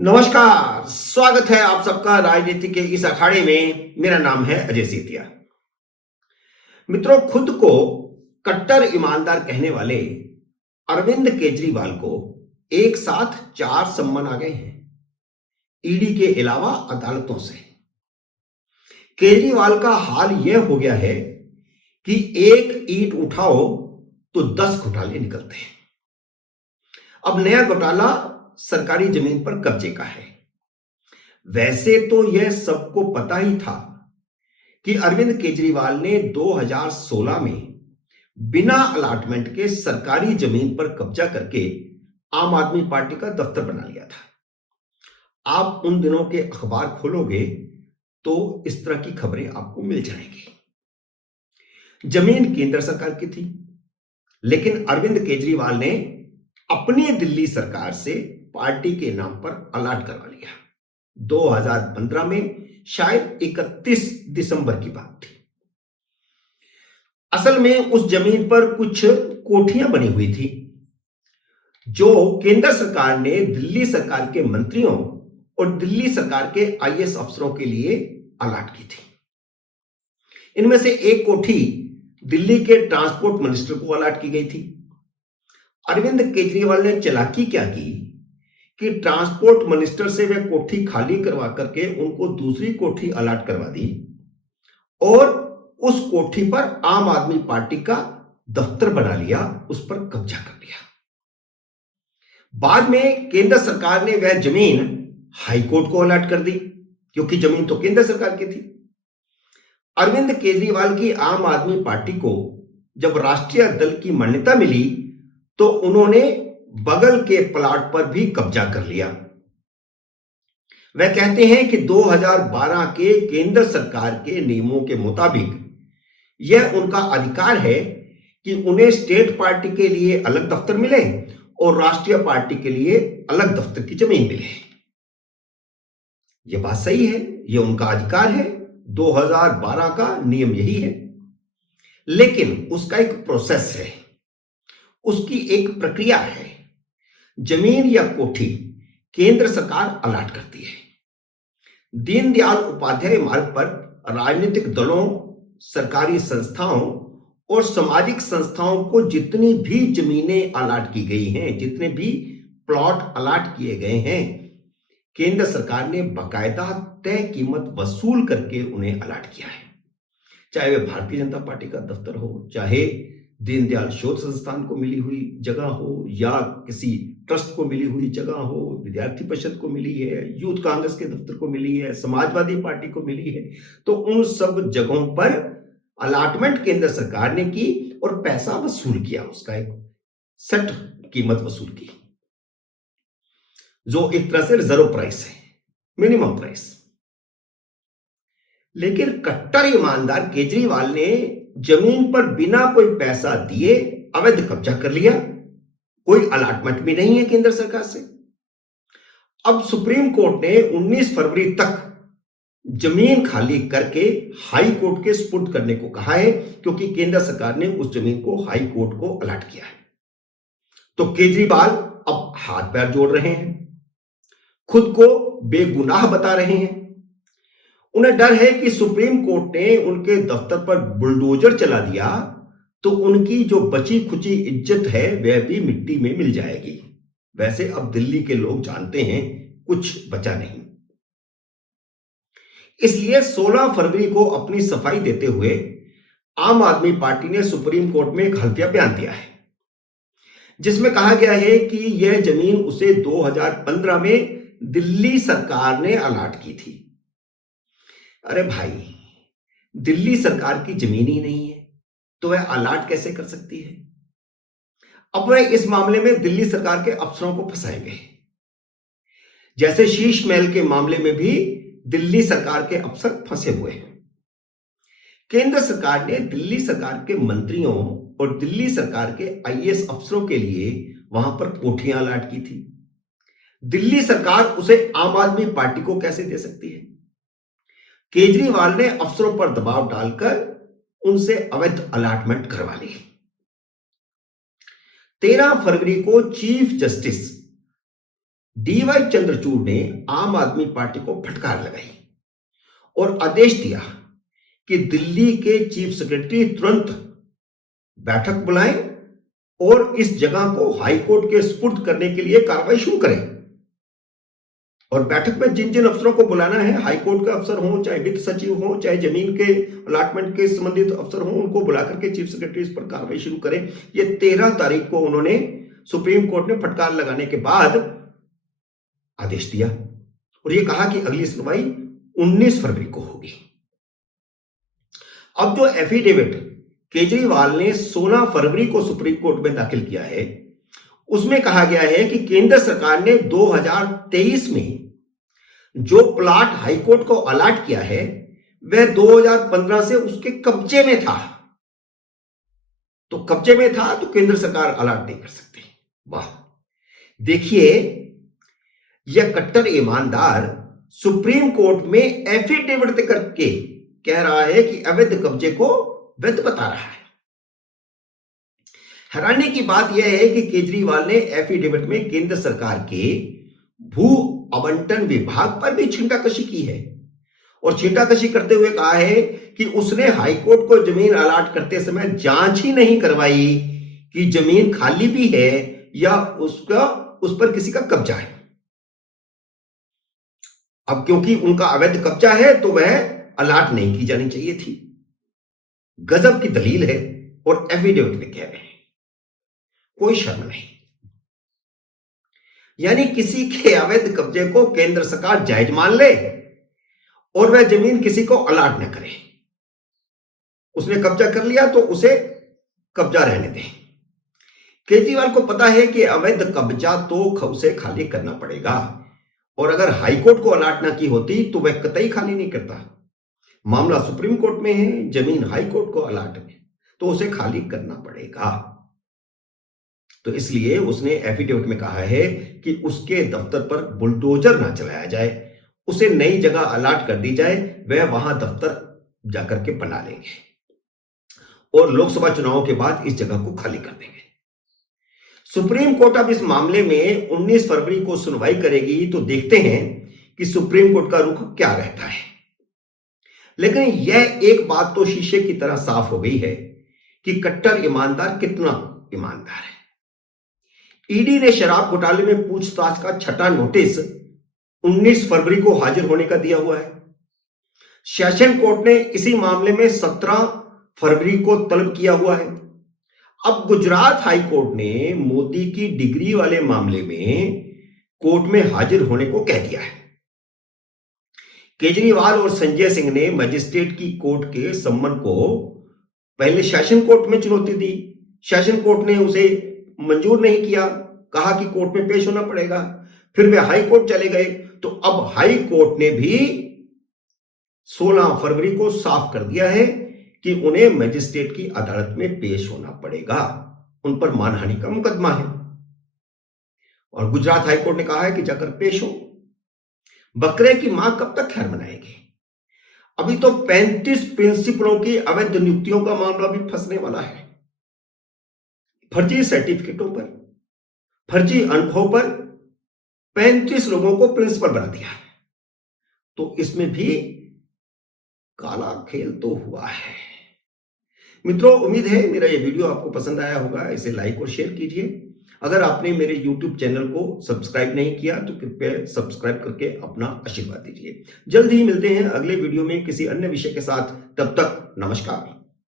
नमस्कार, स्वागत है आप सबका राजनीति के इस अखाड़े में। मेरा नाम है अजय सेतिया। मित्रों, खुद को कट्टर ईमानदार कहने वाले अरविंद केजरीवाल को एक साथ 4 सम्मन आ गए हैं, ईडी के अलावा अदालतों से। केजरीवाल का हाल यह हो गया है कि एक ईंट उठाओ तो 10 घोटाले निकलते हैं। अब नया घोटाला सरकारी जमीन पर कब्जे का है। वैसे तो यह सबको पता ही था कि अरविंद केजरीवाल ने 2016 में बिना अलॉटमेंट के सरकारी जमीन पर कब्जा करके आम आदमी पार्टी का दफ्तर बना लिया था। आप उन दिनों के अखबार खोलोगे तो इस तरह की खबरें आपको मिल जाएंगी। जमीन केंद्र सरकार की थी, लेकिन अरविंद केजरीवाल ने अपनी दिल्ली सरकार से पार्टी के नाम पर अलॉट करवा लिया। 2015 में शायद 31 दिसंबर की बात थी। असल में उस जमीन पर कुछ कोठियां बनी हुई थी जो केंद्र सरकार ने दिल्ली सरकार के मंत्रियों और दिल्ली सरकार के आईएएस अफसरों के लिए अलॉट की थी। इनमें से एक कोठी दिल्ली के ट्रांसपोर्ट मिनिस्टर को अलॉट की गई थी। अरविंद केजरीवाल ने चालाकी क्या की कि ट्रांसपोर्ट मिनिस्टर से वह कोठी खाली करवा करके उनको दूसरी कोठी अलॉट करवा दी और उस कोठी पर आम आदमी पार्टी का दफ्तर बना लिया, उस पर कब्जा कर लिया। बाद में केंद्र सरकार ने वह जमीन हाई कोर्ट को अलॉट कर दी, क्योंकि जमीन तो केंद्र सरकार की थी। अरविंद केजरीवाल की आम आदमी पार्टी को जब राष्ट्रीय दल की मान्यता मिली तो उन्होंने बगल के प्लाट पर भी कब्जा कर लिया। वह कहते हैं कि 2012 के केंद्र सरकार के नियमों के मुताबिक यह उनका अधिकार है कि उन्हें स्टेट पार्टी के लिए अलग दफ्तर मिले और राष्ट्रीय पार्टी के लिए अलग दफ्तर की जमीन मिले। यह बात सही है, यह उनका अधिकार है। 2012 का नियम यही है, लेकिन उसका एक प्रोसेस है, उसकी एक प्रक्रिया है। जमीन या कोठी केंद्र सरकार अलॉट करती है। दीनदयाल उपाध्याय मार्ग पर राजनीतिक दलों, सरकारी संस्थाओं और सामाजिक संस्थाओं को जितनी भी जमीनें अलॉट की गई हैं, जितने भी प्लॉट अलॉट किए गए हैं, केंद्र सरकार ने बाकायदा तय कीमत वसूल करके उन्हें अलॉट किया है। चाहे वह भारतीय जनता पार्टी का दफ्तर हो, चाहे दीनदयाल शोध संस्थान को मिली हुई जगह हो, या किसी ट्रस्ट को मिली हुई जगह हो, विद्यार्थी परिषद को मिली है, यूथ कांग्रेस के दफ्तर को मिली है, समाजवादी पार्टी को मिली है, तो उन सब जगहों पर अलॉटमेंट केंद्र सरकार ने की और पैसा वसूल किया, उसका एक सेट कीमत वसूल की, जो एक तरह से रिजर्व प्राइस है, मिनिमम प्राइस। लेकिन कट्टर ईमानदार केजरीवाल ने जमीन पर बिना कोई पैसा दिए अवैध कब्जा कर लिया। कोई अलॉटमेंट भी नहीं है केंद्र सरकार से। अब सुप्रीम कोर्ट ने 19 फरवरी तक जमीन खाली करके हाई कोर्ट के सुपुर्द करने को कहा है, क्योंकि केंद्र सरकार ने उस जमीन को हाई कोर्ट को अलॉट किया है। तो केजरीवाल अब हाथ पैर जोड़ रहे हैं, खुद को बेगुनाह बता रहे हैं। उन्हें डर है कि सुप्रीम कोर्ट ने उनके दफ्तर पर बुलडोजर चला दिया तो उनकी जो बची खुची इज्जत है वह भी मिट्टी में मिल जाएगी। वैसे अब दिल्ली के लोग जानते हैं कुछ बचा नहीं। इसलिए 16 फरवरी को अपनी सफाई देते हुए आम आदमी पार्टी ने सुप्रीम कोर्ट में एक हल्फिया बयान दिया है, जिसमें कहा गया है कि यह जमीन उसे 2015 में दिल्ली सरकार ने अलॉट की थी। अरे भाई, दिल्ली सरकार की जमीन ही नहीं है तो वह अलॉट कैसे कर सकती है? अब वह इस मामले में दिल्ली सरकार के अफसरों को फंसाएंगे, जैसे शीश महल के मामले में भी दिल्ली सरकार के अफसर फंसे हुए हैं। केंद्र सरकार ने दिल्ली सरकार के मंत्रियों और दिल्ली सरकार के आईएएस अफसरों के लिए वहां पर कोठियां अलॉट की थी। दिल्ली सरकार उसे आम आदमी पार्टी को कैसे दे सकती है? केजरीवाल ने अफसरों पर दबाव डालकर उनसे अवैध अलॉटमेंट करवा ली। 13 फरवरी को चीफ जस्टिस डीवाई चंद्रचूड़ ने आम आदमी पार्टी को फटकार लगाई और आदेश दिया कि दिल्ली के चीफ सेक्रेटरी तुरंत बैठक बुलाएं और इस जगह को हाईकोर्ट के सुपुर्द करने के लिए कार्रवाई शुरू करें। और बैठक में जिन जिन अफसरों को बुलाना है, हाईकोर्ट के अफसर हों, चाहे वित्त सचिव हों, चाहे जमीन के अलॉटमेंट के संबंधित अफसर हों, उनको बुला करके चीफ सेक्रेटरी इस पर कार्रवाई शुरू करें। ये 13 तारीख को उन्होंने सुप्रीम कोर्ट ने फटकार लगाने के बाद आदेश दिया और ये कहा कि अगली सुनवाई 19 फरवरी को होगी। अब जो एफिडेविट केजरीवाल ने 16 फरवरी को सुप्रीम कोर्ट में दाखिल किया है, उसमें कहा गया है कि केंद्र सरकार ने 2023 में जो प्लाट हाईकोर्ट को अलॉट किया है वह 2015 से उसके कब्जे में था। तो कब्जे में था तो केंद्र सरकार अलॉट नहीं कर सकती। वाह, देखिए यह कट्टर ईमानदार सुप्रीम कोर्ट में एफिडेविट करके कह रहा है कि अवैध कब्जे को वैध बता रहा है। हैरानी की बात यह है कि केजरीवाल ने एफिडेविट में केंद्र सरकार के भू आवंटन विभाग पर भी छींटाकशी की है और छींटाकशी करते हुए कहा है कि उसने हाईकोर्ट को जमीन अलॉट करते समय जांच ही नहीं करवाई कि जमीन खाली भी है या उस पर किसी का कब्जा है। अब क्योंकि उनका अवैध कब्जा है तो वह अलॉट नहीं की जानी चाहिए थी। गजब की दलील है और एफिडेविट में कह रहे हैं, कोई शर्म नहीं। यानी किसी के अवैध कब्जे को केंद्र सरकार जायज मान ले और वह जमीन किसी को अलॉट न करे। उसने कब्जा कर लिया तो उसे कब्जा रहने दें। केजरीवाल को पता है कि अवैध कब्जा तो उसे खाली करना पड़ेगा और अगर हाईकोर्ट को अलॉट ना की होती तो वह कतई खाली नहीं करता। मामला सुप्रीम कोर्ट में है, जमीन हाईकोर्ट को अलॉट है तो उसे खाली करना पड़ेगा। तो इसलिए उसने एफिडेविट में कहा है कि उसके दफ्तर पर बुलडोजर ना चलाया जाए, उसे नई जगह अलॉट कर दी जाए, वह वहां दफ्तर जाकर के बना लेंगे और लोकसभा चुनावों के बाद इस जगह को खाली कर देंगे। सुप्रीम कोर्ट अब इस मामले में 19 फरवरी को सुनवाई करेगी तो देखते हैं कि सुप्रीम कोर्ट का रुख क्या रहता है। लेकिन यह एक बात तो शीशे की तरह साफ हो गई है कि कट्टर ईमानदार कितना ईमानदार है। ईडी ने शराब घोटाले में पूछताछ का छठा नोटिस 19 फरवरी को हाजिर होने का दिया हुआ है। सेशन कोर्ट ने इसी मामले में 17 फरवरी को तलब किया हुआ है। अब गुजरात हाई कोर्ट ने मोदी की डिग्री वाले मामले में कोर्ट में हाजिर होने को कह दिया है। केजरीवाल और संजय सिंह ने मजिस्ट्रेट की कोर्ट के सम्मन को पहले सेशन कोर्ट में चुनौती दी। सेशन कोर्ट ने उसे मंजूर नहीं किया, कहा कि कोर्ट में पेश होना पड़ेगा। फिर वे हाई कोर्ट चले गए तो अब हाई कोर्ट ने भी 16 फरवरी को साफ कर दिया है कि उन्हें मजिस्ट्रेट की अदालत में पेश होना पड़ेगा। उन पर मानहानि का मुकदमा है और गुजरात हाई कोर्ट ने कहा है कि जाकर पेश हो। बकरे की मां कब तक खैर मनाएगी? अभी तो 35 प्रिंसिपलों की अवैध नियुक्तियों का मामला भी फंसने वाला है। फर्जी सर्टिफिकेटों पर, फर्जी अनुभव पर 35 लोगों को प्रिंसिपल बना दिया है। तो इसमें भी काला खेल तो हुआ है। मित्रों, उम्मीद है मेरा ये वीडियो आपको पसंद आया होगा। इसे लाइक और शेयर कीजिए। अगर आपने मेरे YouTube चैनल को सब्सक्राइब नहीं किया तो कृपया सब्सक्राइब करके अपना आशीर्वाद दीजिए। जल्द ही मिलते हैं अगले वीडियो में किसी अन्य विषय के साथ। तब तक नमस्कार।